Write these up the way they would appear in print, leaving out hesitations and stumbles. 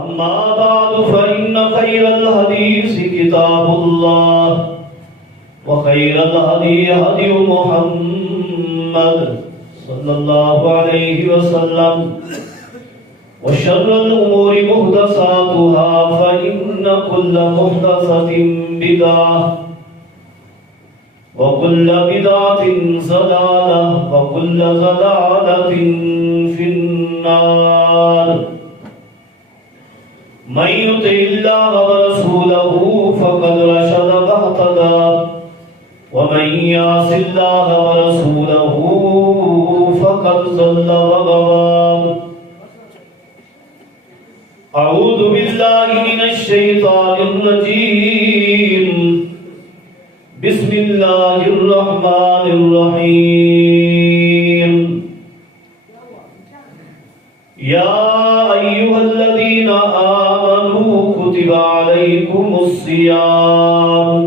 أما بعد فإن خير الحديث كتاب الله وخير الهدي هدي محمد صلى الله عليه وسلم وشر الأمور محدثاتها فإن كل محدثة بدعة وكل بدعة ضلالة وكل ضلالة في النار. من يطع الله ورسوله فقد رشد واهتدى ومن يعص الله ورسوله فقد ضل وغوى. أعوذ بالله من الشيطان الرجيم. بسم الله الرحمن الرحيم. يا أيها الذين آمنوا كتب عليكم الصيام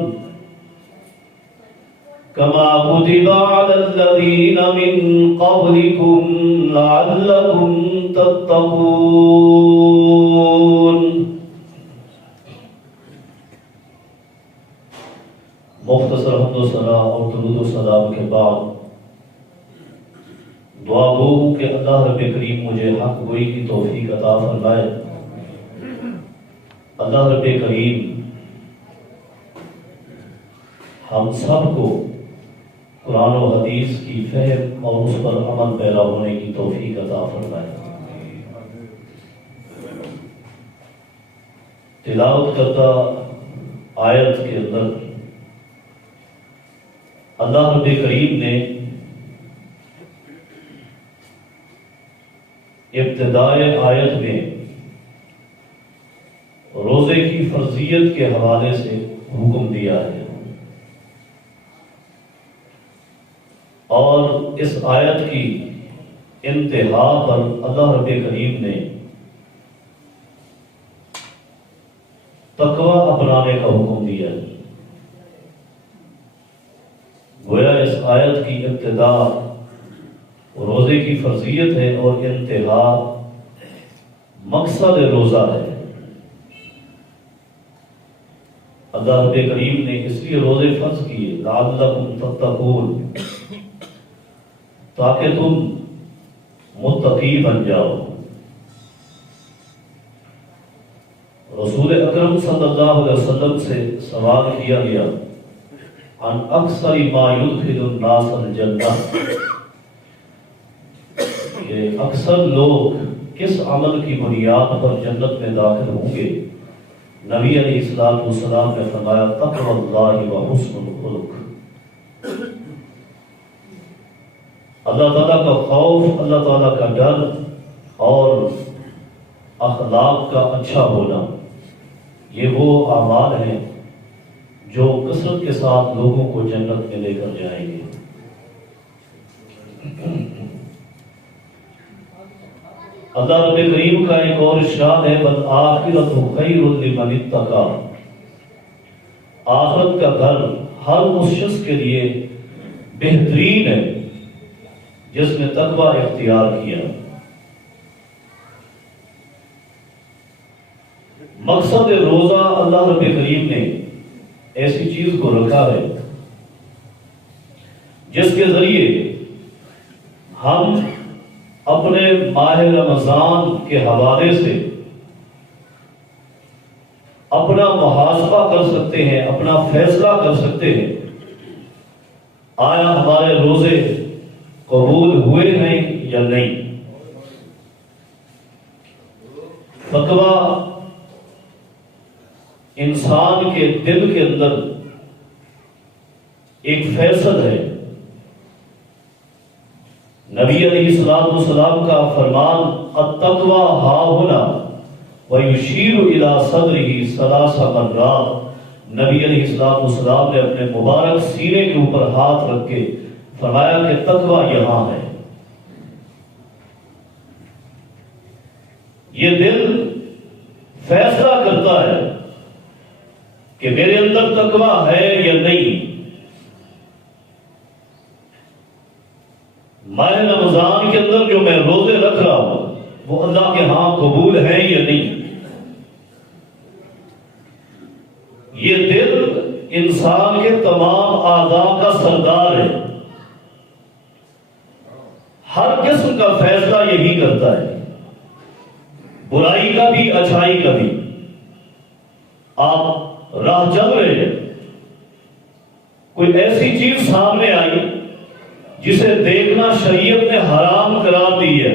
كما كتب على الذين من قبلكم لعلكم تتقون. مختصر حمد و ثنا اور درود و سلام کے بعد دعا گو ہوں کہ اللہ رب کریم مجھے حق گوئی کی توفیق عطا فرمائے. اللہ رب کریم ہم سب کو قرآن و حدیث کی فہم اور اس پر عمل پیرا ہونے کی توفیق عطا فرمائے. تلاوت کردہ آیت کے اندر اللہ رب کریم نے ابتدائے آیت میں روزے کی فرضیت کے حوالے سے حکم دیا ہے، اور اس آیت کی انتہا پر اللہ رب کریم نے تقوی اپنانے کا حکم دیا ہے. گویا اس آیت کی ابتدا روزے کی فرضیت ہے اور انتہا مقصد روزہ ہے. اللہ رب کریم نے اس لیے روزے فرض کیے لعلکم تتقون، تاکہ تم متقی بن جاؤ. رسول اکرم صلی اللہ علیہ وسلم سے سوال کیا گیا عن اکثر ما يدخل الناس الجنہ، کہ اکثر لوگ کس عمل کی بنیاد پر جنت میں داخل ہوں گے. نبی علیہ السلام نے فرمایا تقوی اللہ و حسن الخلق. اللہ تعالیٰ کا خوف، اللہ تعالیٰ کا ڈر اور اخلاق کا اچھا ہونا، یہ وہ اعمال ہیں جو کثرت کے ساتھ لوگوں کو جنت میں لے کر جائیں گے. اللہ رب کریم کا ایک اور ارشاد ہے وَالْآخِرَةُ خَيْرٌ لِمَنِ اتَّقَىٰ، آخرت کا گھر ہر اس شخص کے لیے بہترین ہے جس نے تقوی اختیار کیا. مقصد روزہ اللہ رب کریم نے ایسی چیز کو رکھا ہے جس کے ذریعے ہم اپنے ماہ رمضان کے حوالے سے اپنا محاسبہ کر سکتے ہیں، اپنا فیصلہ کر سکتے ہیں آیا ہمارے روزے قبول ہوئے ہیں یا نہیں. تقوی انسان کے دل کے اندر ایک فیصل ہے. نبی علیہ السلام کا فرمان التقوی ہاہنا ویشیر الی صدرہ ثلاث مرات. نبی علیہ السلام نے اپنے مبارک سینے کے اوپر ہاتھ رکھ کے فرمایا کہ تقوی یہاں ہے. یہ دل فیصلہ کرتا ہے کہ میرے اندر تقوی ہے یا نہیں. ماہ رمضان کے اندر جو میں روزے رکھ رہا ہوں وہ اللہ کے ہاں قبول ہے یا نہیں. انسان کے تمام اعضاء کا سردار ہے، ہر قسم کا فیصلہ یہی کرتا ہے، برائی کا بھی اچھائی کا بھی۔ آپ راہ چل رہے ہیں، کوئی ایسی چیز سامنے آئی جسے دیکھنا شریعت نے حرام قرار دی ہے،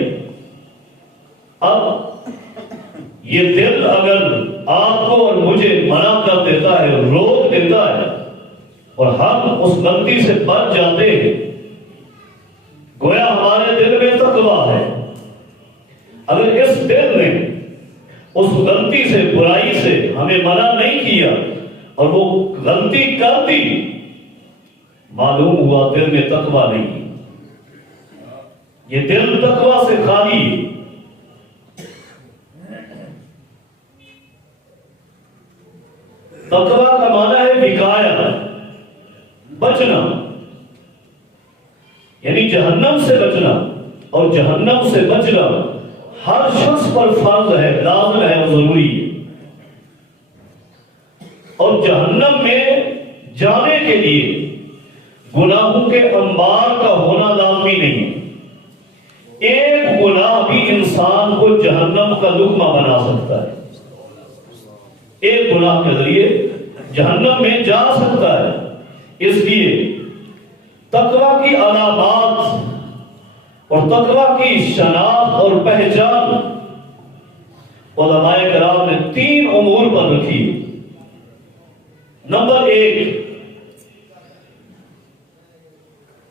اب یہ دل اگر آپ کو اور مجھے منع کر دیتا ہے، روک دیتا ہے، اور ہم اس غلطی سے بچ جاتے ہیں، گویا ہمارے دل میں تقویٰ ہے۔ اگر اس دل نے اس غلطی سے، برائی سے ہمیں منع نہیں کیا اور وہ غلطی کر دی، معلوم ہوا دل میں تقویٰ نہیں، یہ دل تقویٰ سے خالی ہے۔ تقویٰ کا معنی ہے وقایا، بچنا، یعنی جہنم سے بچنا، اور جہنم سے بچنا ہر شخص پر فرض ہے، لازم ہے، ضروری ہے۔ اور جہنم میں جانے کے لیے گناہوں کے انبار کا ہونا لازمی نہیں ہے، ایک گناہ بھی انسان کو جہنم کا لقمہ بنا سکتا ہے، ایک گناہ کے ذریعے جہنم میں جا سکتا ہے۔ اس لیے تقویٰ کی علامات اور تقویٰ کی شناخت اور پہچان علماء کرام نے 3 امور پر رکھی۔ نمبر 1،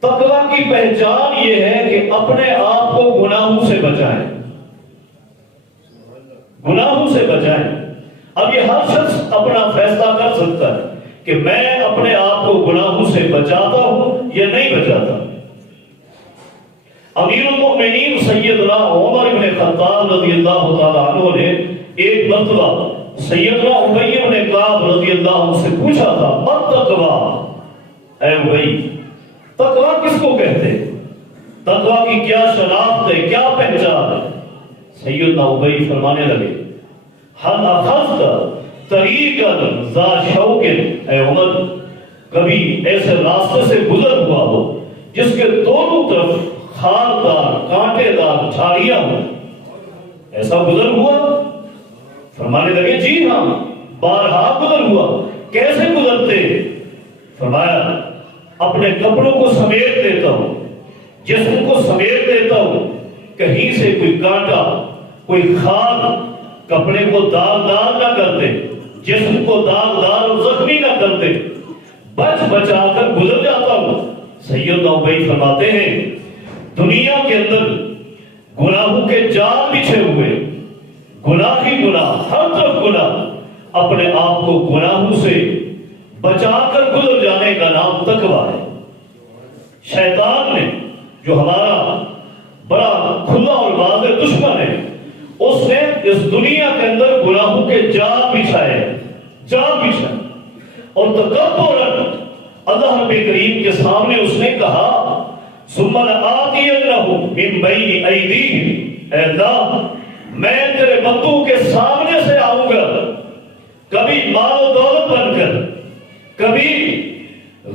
تقویٰ کی پہچان یہ ہے کہ اپنے آپ کو گناہوں سے بچائیں، گناہوں سے بچائیں۔ اب یہ ہر شخص اپنا فیصلہ کر سکتا ہے کہ میں اپنے آپ کو گناہوں سے بچاتا ہوں یا نہیں بچاتا۔ امیر المؤمنین سیدنا عمر بن خطاب رضی اللہ تعالیٰ عنہ نے ایک مرتبہ سیدنا ابی بن کعب رضی اللہ عنہ سے پوچھا تھا، مت تقویٰ، اے ابی تقویٰ کس کو کہتے ہیں؟ تقویٰ کی کیا شناخت ہے، کیا پہچان ہے؟ سیدنا ابی فرمانے لگے، حل اخذت طریقا ذا شوک، اے عمر کبھی ایسے راستے سے گزر ہوا ہو جس کے دونوں طرف خاردار کانٹے دار جھاڑیاں ہوں، ایسا گزر ہوا؟ فرمانے لگے جی ہاں، بارہا گزر ہوا۔ کیسے گزرتے؟ فرمایا اپنے کپڑوں کو سمیٹ دیتا ہوں، جسم کو سمیٹ دیتا ہوں، کہیں سے کوئی کانٹا، کوئی خار کپڑے کو داغدار نہ کرتے، جسم کو داغدار اور زخمی نہ کرتے، بچ بچا کر گزر جاتا ہوں۔ سیدنا ابی فرماتے ہیں دنیا کے اندر گناہوں کے جال بچھے ہوئے، گناہ ہی گناہ، ہر طرف گناہ، اپنے آپ کو گناہوں سے بچا کر گزر جانے کا نام تقویٰ ہے۔ شیطان نے جو ہمارا بڑا کھلا اور واضح دشمن ہے، اس نے اس دنیا کے اندر گناہوں کے جال بچھائے، جال بچھائے، اور تکبرن اللہ رب کریم کے سامنے اس نے کہا ثم لآتینہم من بین ایدیہم، اے اللہ میں تیرے بندوں کے سامنے سے آؤں گا، کبھی مال و دولت بن کر، کبھی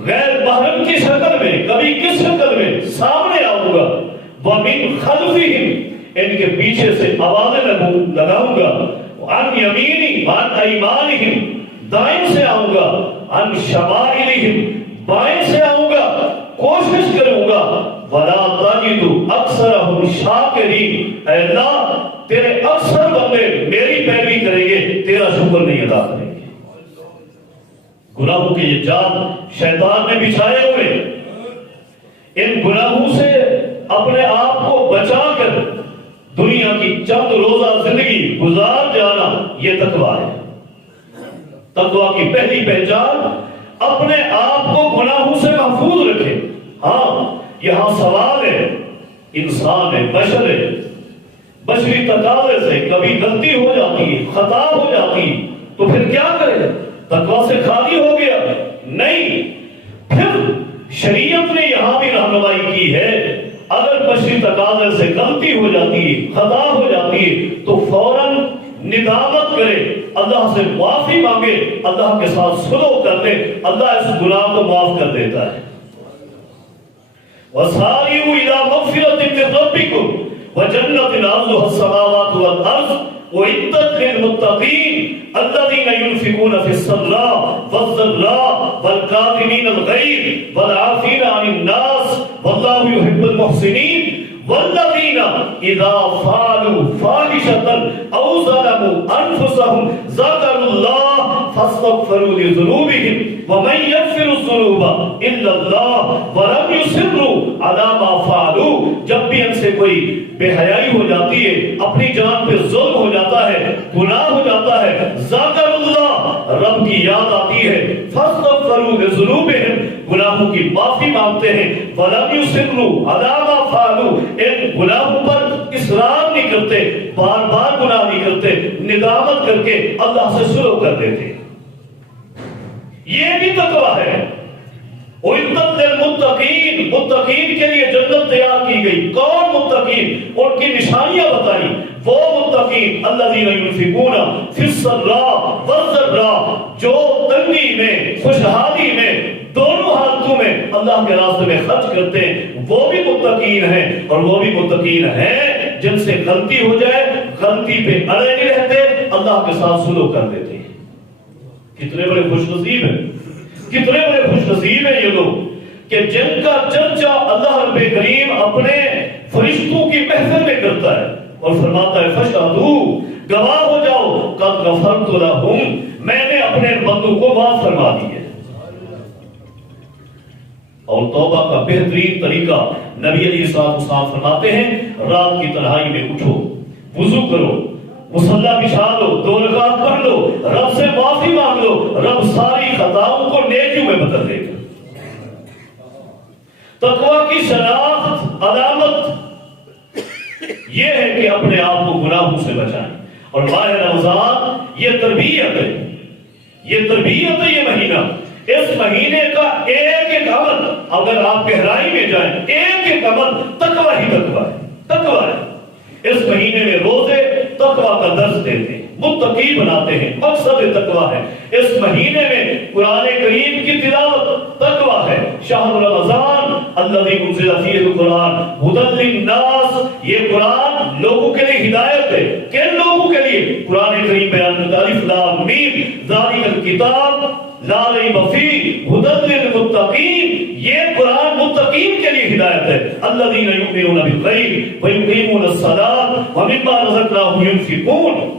غیر محرم کی شکل میں، کبھی کس شکل میں سامنے آؤں گا، ومن خلفہم ان کے پیچھے سے آوازیں لگاؤں گا، عن یمینی وعن ایمانہم دائیں سے آؤں گا، عن شمائلہم بائیں سے آؤں گا، کوشش کروں گا، ولا تجد اکثرہم شاکرین، اے اللہ تیرے اکثر بندے میری پیروی کریں گے، تیرا شکر نہیں ادا کریں گے۔ گناہوں کے یہ جال شیطان نے بچھائے ہوئے، ان گناہوں سے اپنے آپ کو بچا کر دنیا کی چند روزہ زندگی گزار جانا، یہ تقویٰ ہے۔ تقویٰ کی پہلی پہچان اپنے آپ کو گناہوں سے محفوظ رکھے۔ ہاں یہاں سوال ہے، انسان ہے، بشر ہے، بشری تقاضے سے کبھی غلطی ہو جاتی ہے، خطا ہو جاتی ہے، تو پھر کیا کرے؟ تقویٰ سے خالی ہو گیا؟ نہیں، پھر شریعت نے یہاں بھی رہنمائی کی ہے، اگر بشری تقاضے سے غلطی ہو جاتی ہے، خطا ہو جاتی ہے، تو فوراً ندامت کرے، اللہ سے معافی مانگے، اللہ کے ساتھ صلح کر لے، اللہ اس گناہ کو معاف کر دیتا ہے۔ وَسَارِعُوا إِلَىٰ مَغْفِرَةٍ مِّن رَّبِّكُمْ وَجَنَّةٍ عَرْضُهَا السَّمَاوَاتُ وَالْأَرْضُ وَأُعِدَّتْ لِلْمُتَّقِينَ الَّذِينَ يُنفِقُونَ فِي السَّرَّاءِ وَالضَّرَّاءِ وَالْكَاظِمِينَ الْغَيْظَ وَالْعَافِينَ عَنِ النَّاسِ وَاللَّهُ يُحِبُّ الْمُحْسِنِينَ والذین اذا فعلوا فاحشة او ظلموا انفسهم ذکروا اللہ فاستغفروا لذنوبهم ومن یغفر الذنوب الا اللہ ولم یصروا علی ما فعلوا۔ جب بھی ان سے کوئی بے حیائی ہو جاتی ہے، اپنی جان پہ ظلم ہو جاتا ہے، گناہ ہو جاتا ہے، ذکر اللہ، رب کی یاد آتی ہے، فاستغفروا لذنوبهم، گناہوں کی معافی مانگتے ہیں، ولم یصروا علی ما فعلوا، ان گناہوں پر اصرار نہیں کرتے، بار بار گناہ نہیں کرتے، ندامت کر کے اللہ سے صلح کر دیتے۔ یہ بھی تقویٰ ہے۔ اُعِدَّتْ لِلْمُتَّقِينَ، متقین کے لیے جنت تیار کی گئی۔ کون متقین؟ ان کی نشانیاں بتائیں۔ وہ متقین الذین ينفقون فی السراء والضراء، جو تنگی میں، خوشحالی میں، دونوں حالتوں میں اللہ کے راستے میں خرچ کرتے ہیں، وہ بھی متقین ہیں۔ اور وہ بھی متقین ہیں جن سے غلطی ہو جائے، غلطی پہ اڑے نہیں رہتے، اللہ کے ساتھ صلح کر دیتے ہیں۔ کتنے بڑے خوش نصیب ہیں، کتنے بڑے خوش نصیب ہیں یہ لوگ کہ جن کا چرچا اللہ رب کریم اپنے فرشتوں کی محفل میں کرتا ہے اور فرماتا ہے فَشْهَدُوا، گواہ ہو جاؤ، قَدْ غَفَرْتُ لَهُمْ، میں نے اپنے بندوں کو معاف فرما دی ہے۔ اور توبہ کا بہترین طریقہ نبی علیہ السلام فرماتے ہیں، رات کی تنہائی میں اٹھو، وضو کرو، مصلی بچھا لو، 2 رکعت پڑھ لو، رب سے معافی مانگ لو، رب ساری خطاؤں کو نیکیوں میں بدل دے گا۔ تقویٰ کی شناخت، علامت یہ ہے کہ اپنے آپ کو گناہوں سے بچائیں۔ اور ماہ رمضان یہ تربیت ہے، یہ تربیت ہے۔ یہ مہینہ، اس مہینے کا ایک ایک عمل اگر آپ گہرائی میں جائیں، ایک ایک عمل تقویٰ ہی تقویٰ ہے، تقویٰ ہے۔ اس مہینے میں روزے تقویٰ کا درس دیتے ہیں، متقی بناتے ہیں، مقصد تقویٰ ہے۔ اس مہینے میں قرآن کریم کی تلاوت تقویٰ ہے۔ شہر رمضان الذی انزل فیہ القرآن ھدی للناس، یہ قرآن لوگوں کے لیے ہدایت ہے۔ کن لوگوں کے لیے؟ قرآن کریم بیان کرتا ہے الف لام میم ذالک الکتاب لا ریب فیہ ھدی للمتقین، یہ قرآن متقین کے لیے ہدایت ہے۔ الذین یؤمنون بالغیب ویقیمون الصلاۃ ومما رزقناہم ینفقون۔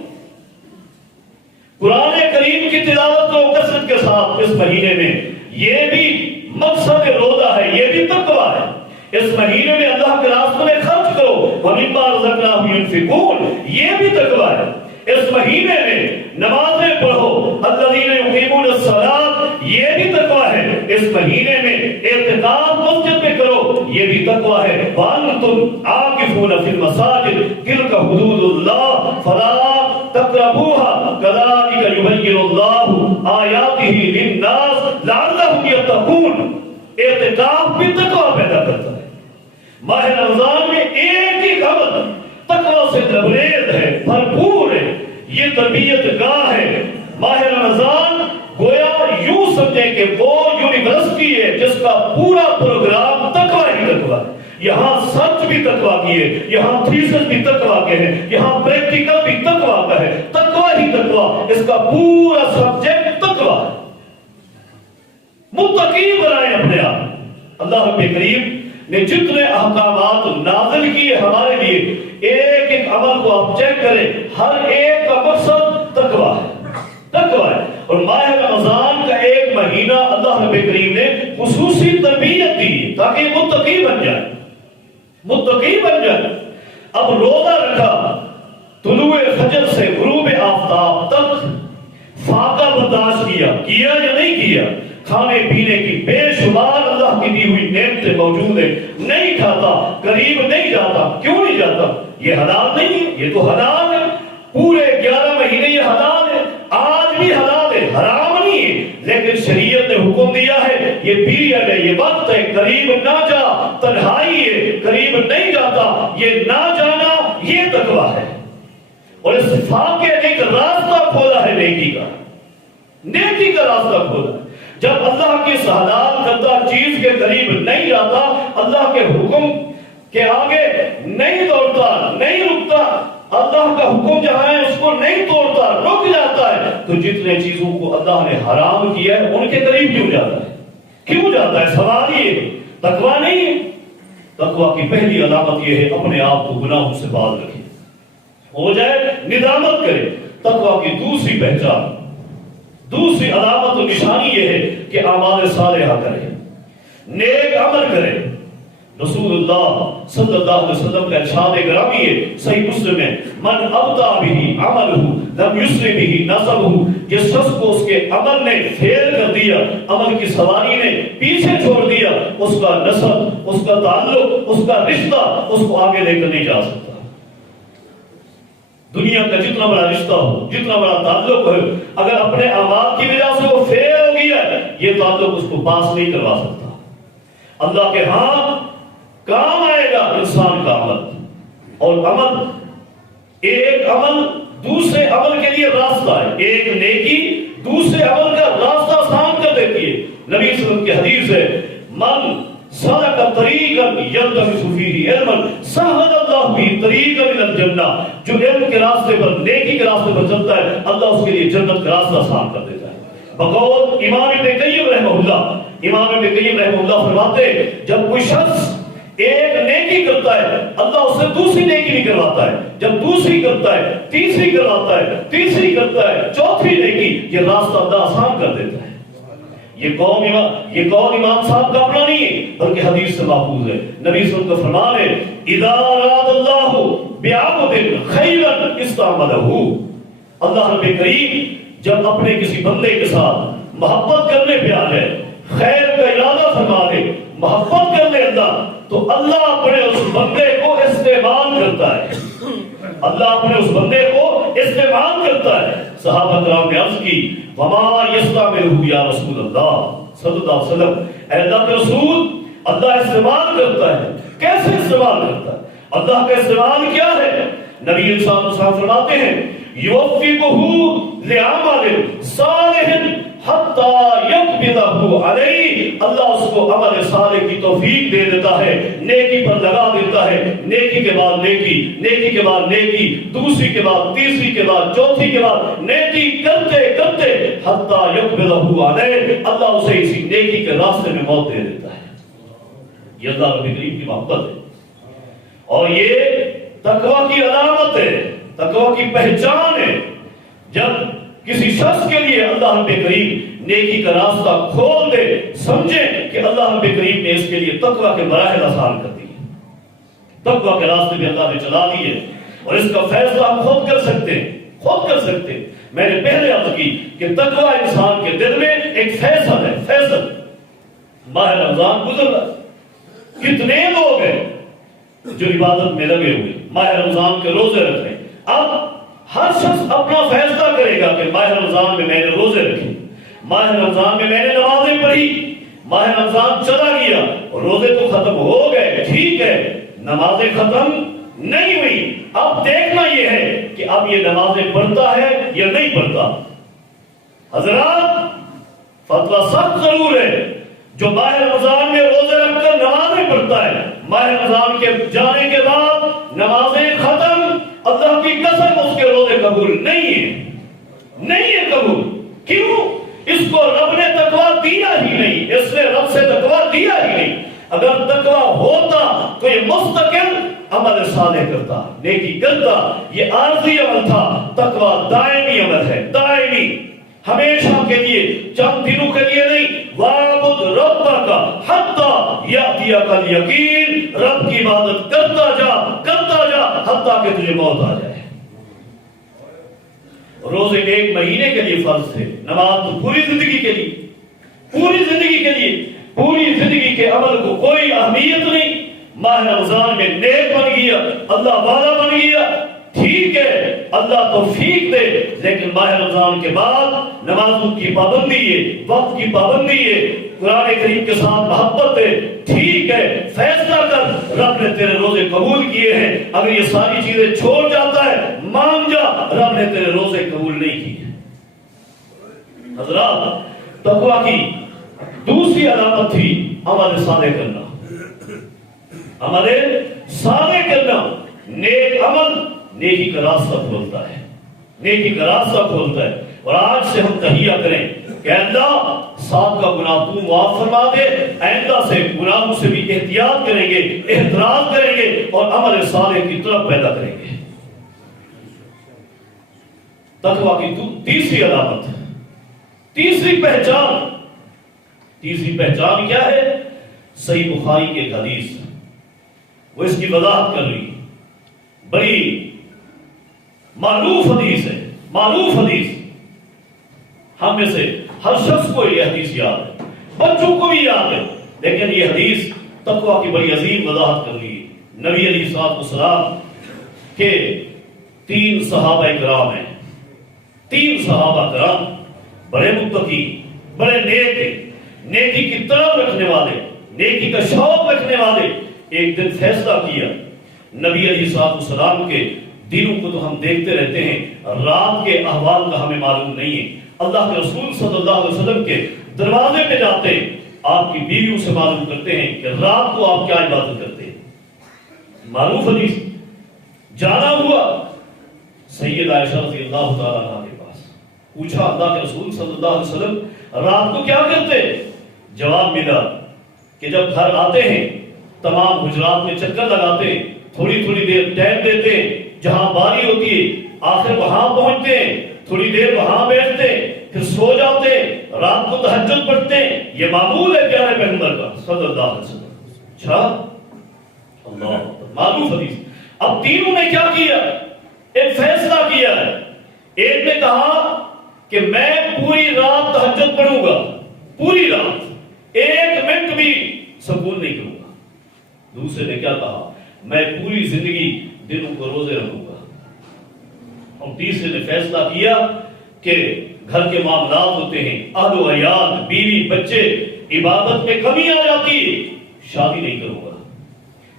قرآن کریم کی تلاوت کو کثرت کے ساتھ اس مہینے میں، یہ بھی مقصد روزہ ہے، یہ بھی تقویٰ ہے۔ اس مہینے میں اللہ کے راستے میں خرچ کرو، وَمِمَّا رَزَقْنَاهُمْ يُنْفِقُونَ، یہ بھی تقویٰ ہے۔ اس مہینے میں نمازیں پڑھو، الَّذِينَ يُقِيمُونَ الصَّلَاةَ، یہ بھی تقویٰ ہے۔ اس مہینے میں اعتکاف مسجد میں کرو، یہ بھی تقویٰ ہے۔ وَأَنْتُمْ عَاكِفُونَ فِي الْمَسَاجِدِ تِلْكَ حُدُودُ اللَّهِ فَلَا تَقْرَبُوهَا كَذَلِكَ يُبَيِّنُ اللَّهُ آيَاتِهِ لِلنَّاسِ لَعَلَّهُمْ يَتَّقُونَ۔ اعتکاف بھی تقویٰ پیدا کرتا ہے۔ ماہ رمضان میں ایک ایک عمل تقویٰ سے لبریز ہے، بھرپور ہے، یہ تربیت گاہ ہے۔ ماہ رمضان گویا یوں سمجھیں کہ وہ یونیورسٹی ہے جس کا پورا پروگرام تقویٰ ہی تقویٰ ہے۔ یہاں سچ بھی تقویٰ کی ہے، یہاں تھیسس بھی تقویٰ کے ہیں، یہاں پریکٹیکل بھی تقویٰ کا ہے، تقویٰ ہی تقویٰ، اس کا پورا سبجیکٹ تقویٰ ہے۔ متقی بنائیں اپنے آپ۔ اللہ رب کریم نے جتنے احکامات نازل کیے ہمارے لیے، ایک ایک عمل کو آپ چیک کریں، ہر ایک کا مقصد تقویٰ ہے، تقویٰ ہے۔ اور ماہ رمضان کا ایک مہینہ اللہ رب کریم نے خصوصی تربیت دی تاکہ متقی بن جائے، متقی بن جائے۔ اب روزہ رکھا، طلوع فجر سے غروب آفتاب تک فاقہ برداشت کیا یا نہیں کیا؟ کھانے پینے کی بے شمار اللہ کی دی ہوئی نعمتیں موجود ہیں، نہیں کھاتا، قریب نہیں جاتا۔ کیوں نہیں جاتا؟ یہ حلال نہیں ہے، یہ تو حلال ہے، پورے 11 مہینے یہ حلال ہے، آج بھی حلال ہے، حرام نہیں ہے، لیکن شریعت نے حکم دیا ہے یہ پیریڈ ہے، یہ وقت ہے، قریب نہ جا، تنہائی ہے، قریب نہیں جاتا، یہ نہ جانا یہ تقویٰ ہے۔ اور اس فاقے نے ایک راستہ کھولا ہے نیکی کا، نیکی کا راستہ کھولا ہے۔ جب اللہ کی حلال کردہ چیز کے قریب نہیں جاتا، اللہ کے حکم کے آگے نہیں دوڑتا، نہیں رکتا، اللہ کا حکم جہاں ہے اس کو نہیں توڑتا، رک جاتا ہے، تو جتنے چیزوں کو اللہ نے حرام کیا ہے ان کے قریب کیوں جاتا ہے؟ کیوں جاتا ہے؟ سوال یہ تقویٰ نہیں ہے۔ تقویٰ کی پہلی علامت یہ ہے اپنے آپ کو گناہوں سے باز رکھے، ہو جائے ندامت کرے۔ تقویٰ کی دوسری پہچان، دوسری علامت و نشانی یہ ہے کہ اعمال صالحہ کرے، نیک عمل کرے۔ رسول اللہ صلی اللہ علیہ وسلم کا ارشاد گرامی ہے صحیح مسلم میں، من ابطأ به عملہ لم یسرع به نسبہ، جس شخص کو اس کے عمل نے فیل کر دیا، عمل کی سواری نے پیچھے چھوڑ دیا، اس کا نسب، اس کا تعلق، اس کا رشتہ اس کو آگے لے کر نہیں جا سکتا۔ دنیا کا جتنا بڑا رشتہ ہو، جتنا بڑا تعلق ہو، اگر اپنے اعمال کی وجہ سے وہ فیل ہو گیا، یہ تعلق اس کو پاس نہیں کروا سکتا۔ اللہ کے ہاں کام آئے گا انسان کا عمل، اور عمل، ایک عمل دوسرے عمل کے لیے راستہ ہے، ایک نیکی دوسرے عمل کا راستہ آسان کر دیتی ہے۔ نبی صلی اللہ علیہ وسلم کی حدیث ہے، من سلک طریقا یلتمس فیہ علما سہل اللہ بہ طریقا الی الجنہ، جو علم کے راستے پر، نیکی کے راستے پر چلتا ہے، اللہ اس کے لیے جنت کا راستہ آسان کر دیتا ہے۔ بقول امام ابن قیم رحمہ اللہ، امام ابن قیم رحمہ اللہ فرماتے ہیں جب کوئی شخص ایک نیکی کرتا ہے اللہ اس سے دوسری نیکی بھی کرواتا ہے، جب دوسری کرتا ہے تیسری کرواتا ہے، تیسری کرتا ہے چوتھی نیکی، یہ راستہ اللہ آسان کر دیتا ہے۔ یہ قول امام صاحب کا اپنا نہیں ہے بلکہ حدیث سے محفوظ ہے۔ نبی صلی اللہ علیہ وسلم کا فرمان ہے، اذا اراد اللہ بعبد خیرا استعملہ، اللہ رب کریم جب اپنے کسی بندے کے ساتھ محبت کرنے پہ آ جائے، خیر کا ارادہ فرما دے، محبت کر لے اللہ، تو اللہ اپنے اس بندے کو استعمال کرتا ہے، اللہ اپنے اس بندے کو استعمال کرتا ہے۔ صحابہ کرام نے عرض کی، وما یستعملہ یا رسول اللہ صلی اللہ علیہ وسلم، اے اللہ کے رسول، اللہ استعمال کرتا ہے، کیسے استعمال کرتا ہے؟ اللہ کا استعمال کیا ہے؟ نبی صلی اللہ علیہ وسلم فرماتے ہیں، یوفقہ لعمل صالح حتی یقبضہ علیہ، اللہ اس کو عمل صالح کی توفیق دے دیتا ہے، نیکی پر لگا دیتا ہے، نیکی کے بعد نیکی، نیکی کے بعد نیکی، دوسری کے بعد تیسری کے بعد چوتھی کے بعد نیکی کرتے کرتے حتی یقبضہ علیہ، اللہ اسے اسی نیکی کے راستے میں موت دے دیتا ہے۔ یہ اللہ رب کریم کی محبت ہے، اور یہ تقویٰ کی علامت ہے، تقویٰ کی پہچان ہے۔ جب کسی شخص کے لیے اللہ رب کریم نیکی کا راستہ کھول دے، سمجھیں کہ اللہ رب کریم نے اس کے لیے تقویٰ کے مراحل آسان کر دی، تقویٰ کے راستے بھی اللہ نے چلا دیے، اور اس کا فیصلہ ہم خود کر سکتے ہیں، خود کر سکتے ہیں۔ میں نے پہلے عرض کی کہ تقویٰ انسان کے دل میں ایک فیصل ہے، فیصل۔ ماہ رمضان گزر رہا، کتنے لوگ ہیں جو عبادت میں لگے ہوئے، ماہ رمضان کے روزے رکھ رہے ہیں۔ اب ہر شخص اپنا فیصلہ کرے گا کہ ماہ رمضان میں میں نے روزے رکھے، ماہ رمضان میں میں نے نمازیں پڑھی، ماہ رمضان چلا گیا، روزے تو ختم ہو گئے، ٹھیک ہے، نمازیں ختم نہیں ہوئی، اب دیکھنا یہ ہے کہ اب یہ نمازیں پڑھتا ہے یا نہیں پڑھتا۔ حضرات فتویٰ سخت ضرور ہے، جو ماہ رمضان میں روزے رکھ کر نمازیں پڑھتا ہے، ماہ رمضان کے جانے کے بعد نمازیں ختم، اللہ کی قسم اس کے روزے قبول نہیں ہے، نہیں ہے قبول۔ کیوں؟ اس کو رب نے تقویٰ دیا ہی نہیں، اس نے رب سے تقویٰ دیا ہی نہیں۔ اگر تقویٰ ہوتا تو یہ مستقل عمل صالح کرتا، نیکی کرتا، یہ عارضی عمل تھا۔ تقویٰ دائمی عمل ہے، دائمی، ہمیشہ کے لیے، چند دنوں کے لیے نہیں۔ وَاعْبُدْ رَبَّكَ حَتَّى يَأْتِيَكَ الْيَقِينُ، رب کی عبادت کرتا جا حتیٰ کہ تجھے موت آ جائے۔ روزے ایک مہینے کے لیے فرض تھے، نماز تو پوری زندگی کے لیے، پوری زندگی کے لیے، پوری زندگی کے عمل کو کوئی اہمیت نہیں۔ ماہ رمضان میں نیک بن گیا، اللہ والا بن گیا، ٹھیک ہے اللہ توفیق دے، لیکن ماہ رمضان کے بعد نمازوں کی پابندی ہے، وقت کی پابندی ہے، قرآن کریم کے ساتھ محبت ہے، ٹھیک ہے فیصلہ کر، رب نے تیرے روزے قبول کیے ہیں، اگر یہ ساری چیزیں چھوڑ جاتا ہے مان جا رب نے تیرے روزے قبول نہیں کیے۔ حضرات تقویٰ کی دوسری علامت تھی عمل صالح کرنا، عمل صالح کرنا۔ نیک عمل نیکی کا راستہ کھولتا ہے، نیکی کا راستہ کھولتا ہے۔ اور آج سے ہم تہیہ کریں کہ اللہ سابقہ گناہ تو معاف فرما دے، آئندہ سے گناہوں سے بھی احتیاط کریں گے، احتراز کریں گے اور عمل صالح کی طرف پیدا کریں گے۔ تقویٰ کی تیسری علامت، تیسری پہچان کیا ہے؟ صحیح بخاری کی ایک حدیث، وہ اس کی وضاحت کر رہی، بڑی معروف حدیث ہے، معروف حدیث، ہم میں سے ہر شخص کو یہ حدیث یاد ہے، بچوں کو بھی یاد ہے، لیکن یہ حدیث تقویٰ کی بڑی عظیم وضاحت کر رہی ہے۔ نبی علیہ السلام کے 3 صحابہ کرام ہیں، 3 صحابہ کرام بڑے متقی، بڑے نیکی کی طرف رکھنے والے، نیکی کا شوق رکھنے والے، ایک دن فیصلہ کیا۔ نبی علیہ السلام کے دنوں کو تو ہم دیکھتے رہتے ہیں، رات کے احوال کا ہمیں معلوم نہیں ہے۔ اللہ کے رسول صلی اللہ علیہ وسلم کے دروازے پہ جاتے ہیں، آپ کی بیویوں سے معلوم کرتے ہیں کہ رات کو آپ کیا عبادت کرتے ہیں۔ معروف حدیث، جانا ہوا سید عائشہ رضی اللہ تعالیٰ عنہ کے پاس، پوچھا اللہ کے رسول صلی اللہ علیہ وسلم رات کو کیا کرتے؟ جواب ملا کہ جب گھر آتے ہیں تمام حجرات میں چکر لگاتے ہیں، تھوڑی دیر ٹائم دیتے ہیں، جہاں باری ہوتی ہے آخر وہاں پہنچتے ہیں، تھوڑی دیر وہاں بیٹھتے ہیں، پھر سو جاتے ہیں، رات کو تہجد پڑھتے ہیں۔ یہ معمول ہے پیارے پیغمبر کا صلی اللہ علیہ وسلم۔ اچھا اللہ، معروف حدیث۔ اب تینوں نے کیا کیا؟ ایک فیصلہ کیا ہے۔ ایک نے کہا کہ میں پوری رات تہجد پڑھوں گا، پوری رات 1 منٹ بھی سکون نہیں کروں گا۔ دوسرے نے کیا کہا؟ میں پوری زندگی دنوں کو روزے رکھوں گا۔ اور تیسرے نے فیصلہ کیا کہ گھر کے معاملات ہوتے ہیں، اہل و عیال، بیوی بچے، عبادت میں کمی آ جاتی ہے، شادی نہیں کروں گا،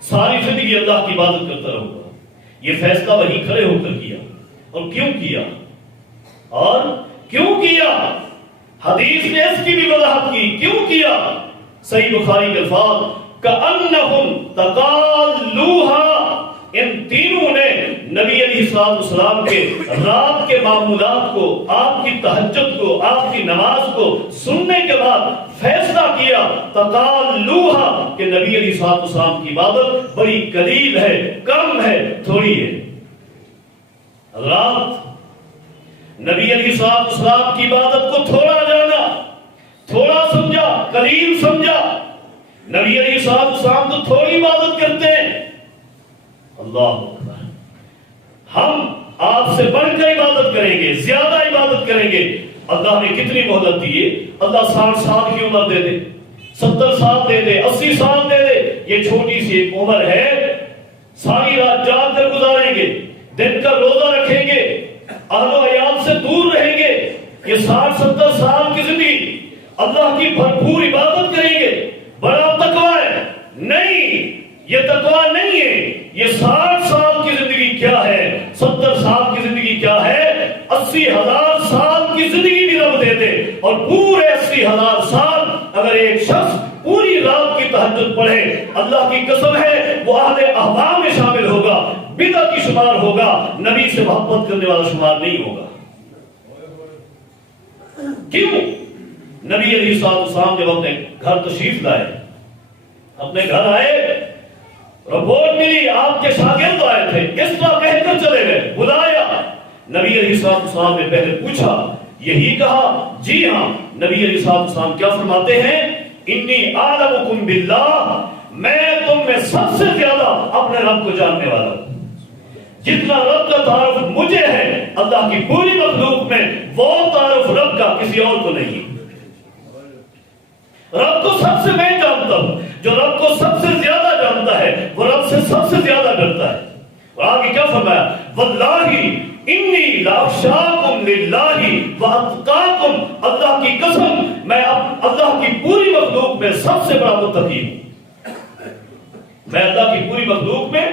ساری زندگی اللہ کی عبادت کرتا رہوں گا۔ یہ فیصلہ وہی کھڑے ہو کر کیا۔ اور کیوں کیا؟ اور کیوں کیا؟ حدیث نے اس کی بھی وضاحت کی، کیوں کیا؟ صحیح بخاری کے الفاظ کأنہم تقالوہا، ان تینوں نے نبی علیہ السلام کے رات کے معمولات کو، آپ کی تہجد کو، آپ کی نماز کو سننے کے بعد فیصلہ کیا تقالوہا کہ نبی علیہ السلام کی عبادت بڑی قلیل ہے، کم ہے، تھوڑی ہے۔ حضرات نبی علیہ السلام کی عبادت کو تھوڑا جانا، تھوڑا سمجھا، قلیل سمجھا۔ نبی علیہ السلام تو تھوڑی عبادت کرتے ہیں۔ اللہ اکبر، ہم آپ سے بڑھ کر عبادت کریں گے، زیادہ عبادت کریں گے۔ اللہ نے کتنی مہلت دی ہے؟ اللہ 60 سال کی عمر دے دے، 70 سال دے دے، 80 سال دے دے، یہ چھوٹی سی ایک عمر ہے، ساری رات جاگ کر گزاریں گے، دن کا روزہ رکھیں گے، اہل و عیال سے دور رہیں گے، یہ 60-70 سال کی زندگی اللہ کی بھرپور عبادت کریں گے۔ بڑا تقویٰ ہے؟ نہیں، یہ تقویٰ نہیں ہے۔ یہ 60 سال کی زندگی کیا ہے، 70 سال کی زندگی کیا ہے؟ 80,000 سال کی زندگی بھی رب دے دے، اور پورے 80,000 سال اگر ایک شخص پوری رات کی تہجد پڑھے، اللہ کی قسم ہے وہ اہل احوال میں شامل ہوگا، بدعت کی شمار ہوگا، نبی سے محبت کرنے والا شمار نہیں ہوگا۔ کیوں؟ نبی علیہ السلام جب اپنے گھر تشریف لائے، اپنے گھر آئے، رپورٹ ملی آپ کے شاگرد آئے تھے، اس طرح کہہ کر چلے گئے، بلایا۔ نبی علیہ السلام نے پہلے پوچھا، یہی کہا؟ جی ہاں۔ نبی علیہ السلام کیا فرماتے ہیں؟ انی اعلمکم باللہ، میں تم میں سب سے زیادہ اپنے رب کو جاننے والا ہوں۔ جتنا رب کا تعارف مجھے ہے اللہ کی پوری مخلوق میں، وہ تعارف رب کا کسی اور کو نہیں۔ رب کو سب سے میں جانتا ہوں، جو رب کو سب سے زیادہ جانتا ہے وہ رب سے سب سے زیادہ ڈرتا ہے۔ اور آگے کیا فرمایا؟ واللہ انی لاخشاکم للہ واتقاکم، اللہ کی قسم میں اللہ کی پوری مخلوق میں سب سے بڑا متقی ہوں، میں اللہ کی پوری مخلوق میں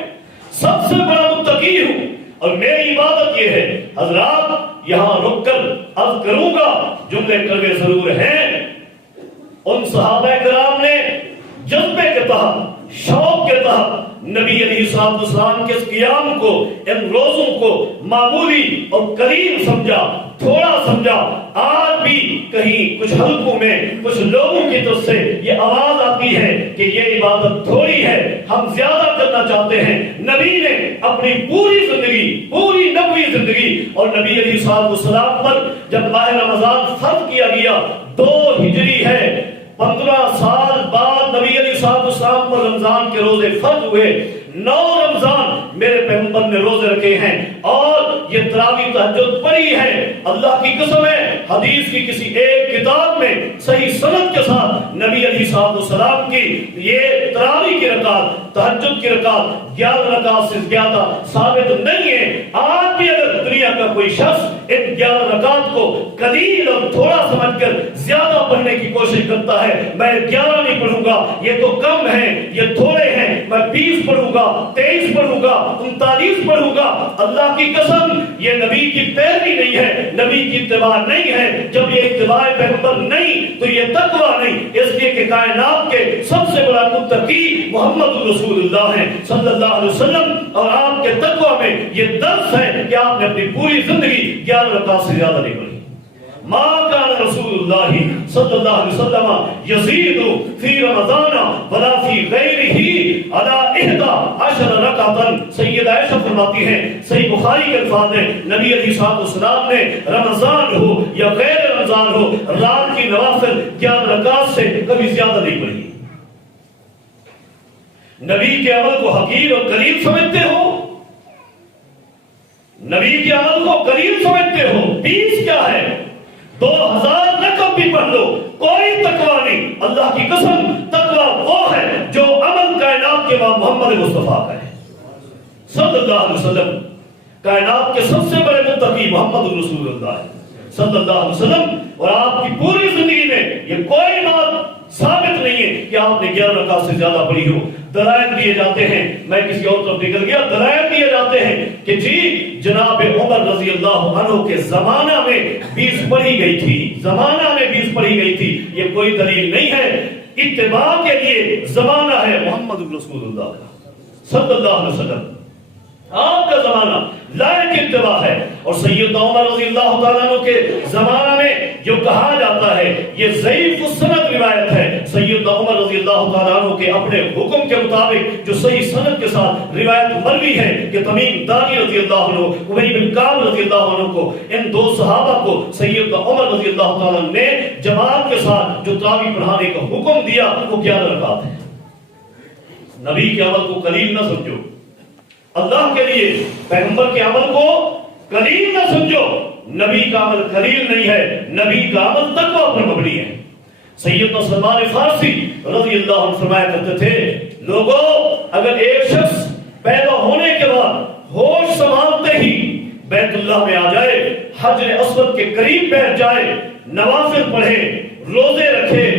سب سے بڑا متقی ہوں، اور میری عبادت یہ ہے۔ حضرات یہاں رک کر عرض کروں گا، جملے کڑوے ضرور ہیں، ان صحابہ کرام نے جذبے کے تحت، شوق کے تحت نبی علیہ السلام کے اس قیام کو، ان روزوں کو معمولی اور قلیل سمجھا، تھوڑا سمجھا۔ آج بھی کہیں کچھ حلقوں میں کچھ لوگوں کی طرف سے یہ آواز آتی ہے کہ یہ عبادت تھوڑی ہے، ہم زیادہ کرنا چاہتے ہیں۔ نبی نے اپنی پوری زندگی، پوری نبوی زندگی، اور نبی علیہ السلام پر جب ماہ رمضان فرض کیا گیا 2 ہجری ہے، 15 سال بعد نبی علیہ السلام پر رمضان کے روزے فرض ہوئے۔ 9 رمضان میرے پیغمبر نے روزے رکھے ہیں، اور یہ تراویح تہجد پڑھی ہے۔ اللہ کی قسم ہے، حدیث کی کسی ایک کتاب میں صحیح سند کے ساتھ نبی علیہ السلام کی یہ تراویح کی رکعت، تہجد کی رکعت 11 رکعت سے زیادہ ثابت نہیں ہے۔ آج بھی اگر دنیا کا کوئی شخص ان 11 رکعت کو قلیل اور تھوڑا سمجھ کر زیادہ پڑھنے کی کوشش کرتا ہے، میں 11 نہیں پڑھوں گا، یہ تو کم ہے، یہ تھوڑے ہیں، میں 20 پڑھوں گا، 23 پڑھوں گا، 39 پڑھوں گا۔ اللہ کی قسم یہ نبی کی پیروی نہیں ہے، نبی کی اتباع نہیں ہے۔ جب یہ اتباع پیغمبر نہیں تو یہ تقویٰ نہیں، اس لیے کہ کائنات کے سب سے بڑا متقی محمد رسول اللہ ہیں صلی اللہ علیہ وسلم، اور آپ کے تقویٰ میں یہ درس ہے کہ آپ نے اپنی پوری زندگی 11 رکعت سے زیادہ نہیں پڑھی۔ ما کان رسول اللہ صلی اللہ علیہ وسلم یزید فی رمضان ولا فی غیرہ علی 11 رکعۃ۔ سیدہ عائشہ فرماتی ہیں، صحیح بخاری کے الفاظ ہیں، نبی علیہ السلام نے رمضان ہو یا غیر رمضان ہو رات کی نوافل 11 رکعت سے کبھی زیادہ نہیں پڑھی۔ نبی کے عمل کو حقیر اور قلیل سمجھتے ہو، نبی کے عمل کو قلیل سمجھتے ہو، 20 کیا ہے، 2000 رکعت بھی پڑھ لو، کوئی تقویٰ نہیں۔ اللہ کی قسم تقویٰ وہ ہے جو عمل کائنات کے امام محمد مصطفیٰ کا ہے صلی اللہ علیہ وسلم۔ کائنات کے سب سے بڑے متقی محمد رسول اللہ ہے صلی اللہ علیہ وسلم، اور آپ کی پوری زندگی میں یہ کوئی بات ثابت نہیں ہے کہ آپ نے 11 رکعت سے زیادہ پڑھی ہو۔ دلائل دیے جاتے ہیں، میں کسی اور طرف نکل گیا، دلائل دیے جاتے ہیں کہ جی جناب عمر رضی اللہ عنہ کے زمانہ میں 20 پڑھی گئی تھی، زمانہ میں 20 پڑھی گئی تھی، یہ کوئی دلیل نہیں ہے۔ اتباع کے لیے زمانہ ہے محمد رسول اللہ کا صلی اللہ علیہ وسلم، آپ کا زمانہ لائق اتباع ہے۔ اور سیدنا عمر رضی اللہ تعالیٰ عنہ کے زمانہ میں جو کہا جاتا ہے یہ ضعیف السند روایت ہے۔ سیدنا عمر رضی اللہ تعالیٰ عنہ کے اپنے حکم کے مطابق جو صحیح سند کے ساتھ روایت مروی ہے کہ تمیم داری رضی اللہ عنہ، ابی بن کعب رضی اللہ عنہ کو، ان 2 صحابہ کو سیدنا عمر رضی اللہ تعالیٰ نے جماعت کے ساتھ جو تراویح پڑھانے کا حکم دیا وہ 11 رکعت ہے۔ نبی کے عمل کو قلیل نہ سمجھو، اللہ کے لیے پیغمبر کے عمل کو قلیل نہ سمجھو۔ نبی کا عمل قلیل نہیں ہے، نبی کا عمل تقویٰ پر مبنی ہے۔ سیدنا سلمان فارسی رضی اللہ عنہ فرمایا کرتے تھے، لوگوں اگر ایک شخص پیدا ہونے کے بعد ہوش سنبھالتے ہی بیت اللہ میں آ جائے، حجر اسود کے قریب بیٹھ جائے، نوافل پڑھے، روزے رکھے،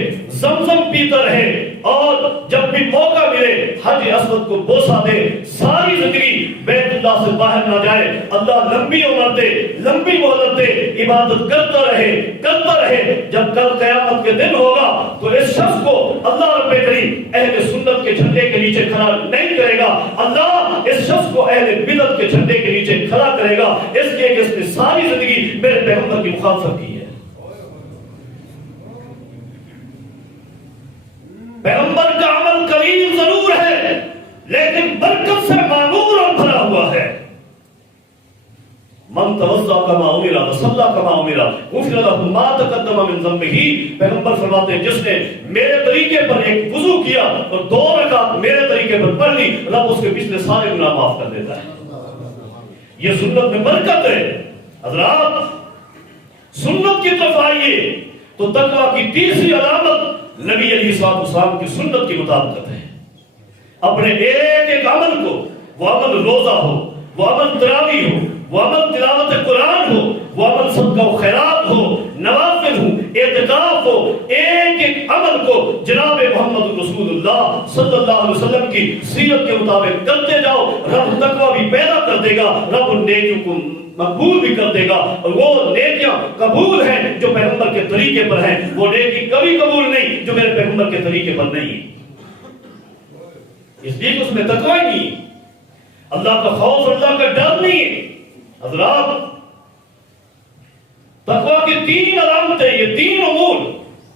زمزم پیتا رہے، اور جب بھی موقع ملے حجر اسود کو بوسہ دے، ساری زندگی بیت اللہ سے باہر نہ جائے، اللہ لمبی عمر دے، لمبی مہلت دے، عبادت کرتا رہے، جب کل قیامت کے دن ہوگا تو اس شخص کو اللہ رب کریم اہل سنت کے جھنڈے کے نیچے کھڑا نہیں کرے گا، اللہ اس شخص کو اہل بدعت کے جھنڈے کے نیچے کھڑا کرے گا، اس لیے کہ اس نے ساری زندگی میرے پیغمبر کی مخالفت کی ہے۔ پیغمبر کا عمل قلیل ضرور ہے لیکن برکت سے معمور اور بھرا ہوا ہے۔ من توضا کما امر وصلی کما امر غفر له ما تقدم من ذنبہ۔ پیغمبر فرماتے ہیں جس نے میرے طریقے پر ایک وضو کیا اور 2 رکعت میرے طریقے پر پڑھ لی، رب اس کے پچھلے سارے گناہ معاف کر دیتا ہے۔ یہ سنت میں برکت ہے۔ حضرات سنت کی طرف آئیے تو تقویٰ کی تیسری علامت نبی علیہ السلام کی سنت کی مطابقت ہے۔ اپنے ایک ایک عمل کو، وہ عمل روزہ ہو، وہ عمل تراوی ہو، وہ عمل تلاوت قرآن ہو، وہ عمل صدقہ و خیرات ہو، نوافل ہو، اعتکاف ہو، ایک ایک عمل کو جناب محمد رسول اللہ صلی اللہ علیہ وسلم کی سیرت کے مطابق کرتے جاؤ، رب تقوی بھی پیدا کر دے گا، رب نیکیوں کو مقبول بھی کر دے گا، اور وہ نیکیاں قبول ہیں جو پیغمبر کے طریقے پر ہیں، وہ نیکی کبھی قبول نہیں جو میرے پیغمبر کے طریقے پر نہیں ہے، اس لیے کہ اس میں تقوی نہیں ہے، اللہ کا خوف، اللہ کا ڈر نہیں ہے۔ حضرات، تقوی کی 3 علامتیں، یہ 3 امور،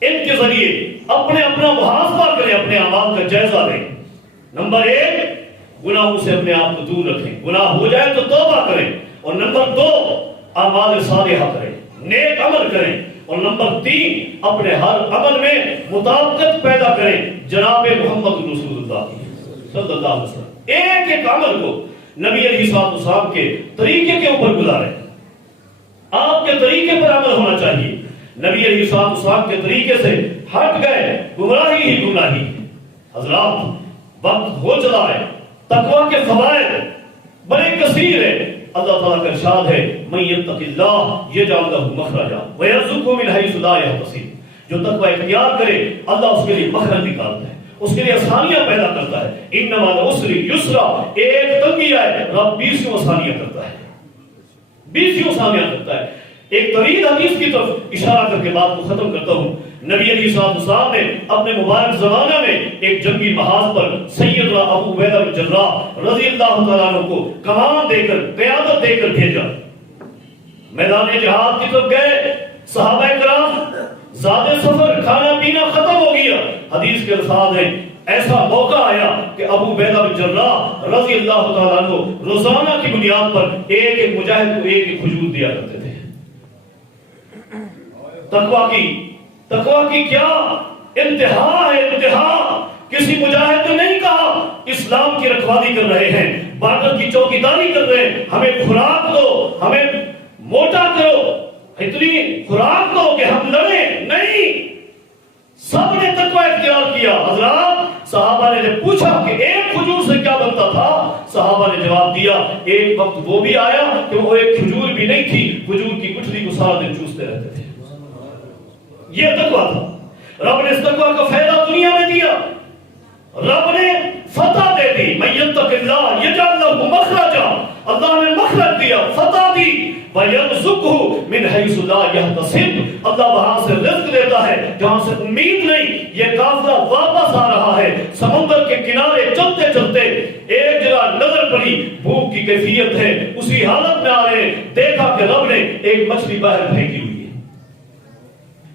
ان کے ذریعے اپنا محاسبہ کریں، اپنے اعمال کا جائزہ لیں۔ نمبر 1، گناہوں سے اپنے آپ کو دور رکھیں، گناہ ہو جائے تو توبہ کریں، اور نمبر 2، اعمال صالحہ کریں، نیک عمل کریں، اور نمبر 3، اپنے ہر عمل میں مطابقت پیدا کریں جناب محمد رسول اللہ صلی اللہ علیہ وسلم۔ ایک ایک عمل کو نبی علیہ السلام کے طریقے کے اوپر گزاریں، آپ کے طریقے پر عمل ہونا چاہیے۔ نبی علیہ السلام کے طریقے سے ہٹ گئے، گمراہی ہی گمراہی۔ حضرات، وقت ہو چلا ہے، تقوی کے فوائد بڑے کثیر ہیں۔ اللہ تعالیٰ کا ارشاد ہے، من یتق اللہ یجعل لہ مخرجا ویرزقہ من حیث لا یحتسب، جو تقوی اختیار کرے اللہ اس کے لیے مخرج نکالتا ہے، اس کے لیے آسانیاں پیدا کرتا ہے۔ انما العسر یسرا، ایک تنگی آئے رب 20 آسانیاں کرتا ہے، 20 آسانیاں کرتا ہے۔ ایک طویل حدیث کی طرف اشارہ کر کے بات کو ختم کرتا ہوں۔ نبی علیہ السلام نے اپنے مبارک زمانہ میں ایک جنگی محاذ پر سیدنا ابو عبیدہ بن جراح رضی اللہ تعالیٰ عنہ کو کمان دے کر، قیادت دے کر بھیجا۔ میدان جہاد کی طرف گئے، صحابہ کرام زیادہ سفر، کھانا پینا ختم ہو گیا۔ حدیث کے الفاظ ہیں، ایسا موقع آیا کہ ابو عبیدہ بن جراح رضی اللہ تعالیٰ عنہ روزانہ کی بنیاد پر ایک ایک مجاہد کو ایک ایک کھجور دیا کرتے تھے۔ تقوی کی کیا انتہا ہے، انتہا۔ کسی مجاہد نے نہیں کہا اسلام کی رکھوالی کر رہے ہیں، بارڈر کی چوکیداری کر رہے ہیں، ہمیں خوراک دو، ہمیں موٹا کرو، اتنی خوراک دو کہ ہم لڑیں، نہیں، سب نے تقوی اختیار کیا۔ حضرات، صحابہ نے جب پوچھا کہ ایک کھجور سے کیا بنتا تھا، صحابہ نے جواب دیا، ایک وقت وہ بھی آیا کہ وہ ایک کھجور بھی نہیں تھی، کھجور کی گٹھلی کو سارا دن چوستے رہتے تھے۔ یہ تقوی تھا۔ رب نے اس تقوی کا فائدہ دنیا میں دیا، رب نے فتح دے دی۔ من یتق اللہ یجعل لہ مخرجا، اللہ نے مخرج دیا، فتح دی۔ وَيَرْزُقْهُ مِنْ حَيْثُ لَا يَحْتَسِبُ، اللہ وہاں سے رزق دیتا ہے جہاں سے امید نہیں۔ یہ قافلہ واپس آ رہا ہے، سمندر کے کنارے چلتے چلتے ایک جگہ نظر پڑی، بھوک کی کیفیت ہے، اسی حالت میں آ رہے ہیں، دیکھا کہ رب نے ایک مچھلی باہر پھینکی ہوئی ہے۔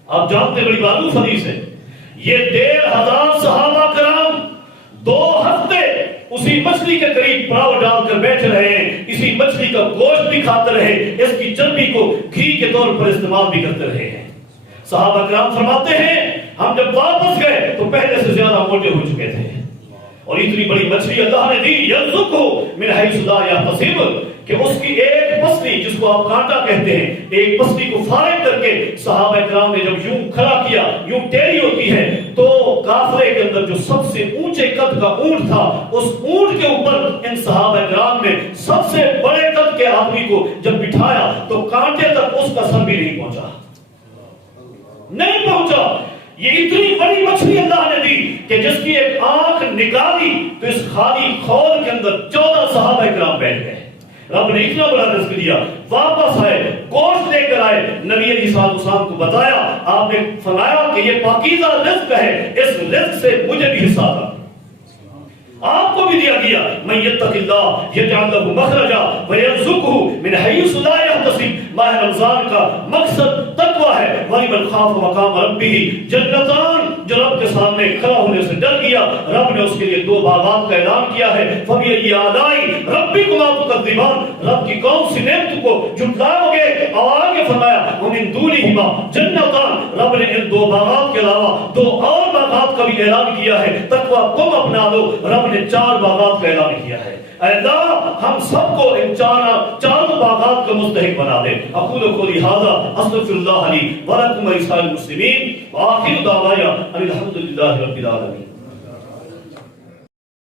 آپ جانتے بڑی معروف حدیث ہے، یہ 1500 صحابہ کرام 2 ہفتے اسی مچھلی کے قریب پاؤں ڈال کر بیٹھ رہے ہیں، اسی مچھلی کا گوشت بھی کھاتے رہے، اس کی چربی کو گھی کے طور پر استعمال بھی کرتے رہے ہیں۔ صحابہ کرام فرماتے ہیں، ہم جب واپس گئے تو پہلے سے زیادہ موٹے ہو چکے تھے، اور اتنی بڑی مچھلی اللہ نے دی، یرزقہ من حیث لا یحتسب، کہ اس کی ایک پسلی، جس کو آپ کانٹا کہتے ہیں، ایک پسلی کو فارغ کر کے صحابہ کرام نے جب یوں کھڑا کیا، یوں ٹیڑھی ہوتی ہے، تو قافلے کے اندر جو سب سے اونچے قد کا اونٹ تھا، اس اونٹ کے اوپر ان صحابہ کرام نے سب سے بڑے قد کے آدمی کو جب بٹھایا تو کانٹے تک اس کا سر بھی نہیں پہنچا، نہیں پہنچا۔ یہ اتنی بڑی مچھلی اللہ نے دی کہ جس کی ایک آنکھ نکالی تو اس خالی خول کے اندر 14 صحابہ کرام بیٹھ گئے۔ رب نے اتنا بڑا رزق دیا، واپس آئے، گوشت لے کر آئے، نبی علیہ السلام کو بتایا، آپ نے فرمایا کہ یہ پاکیزہ رزق ہے، اس رزق سے مجھے بھی حصہ تھا، آپ کو بھی دیا گیا۔ من یتق اللہ یجعل لہ مخرجا ویرزقہ من حیث لا یحتسب۔ ماہ رمضان کا مقصد تقوی ہے۔ وَلِمَنْ خَافَ مَقَامَ رَبِّهِ جنتان، جو رب کے سامنے کھڑا ہونے سے ڈر گیا، رب نے اس کے لیے 2 باغات کا اعلان کیا ہے۔ فَبِأَيِّ آلَاءِ رَبِّكُمَا تُكَذِّبَانِ، رب کی کون سی نعمت کو جھٹلاؤ گے؟ اور آگے فرمایا وَمِن دُونِهِمَا جنتان، رب نے ان 2 باغات کے علاوہ 2 اور باغات کا بھی اعلان کیا ہے۔ تقوی تم اپنا لو، رب نے 4 باغات کا اعلان کیا ہے۔ اے اللہ، ہم سب کو ان 4 باغات کا مستحق بنا دے۔ اقول قولی ھذا استغفر اللہ لی ولکم ولسائر المسلمین، وآخر دعوانا ان الحمد للہ رب العالمین۔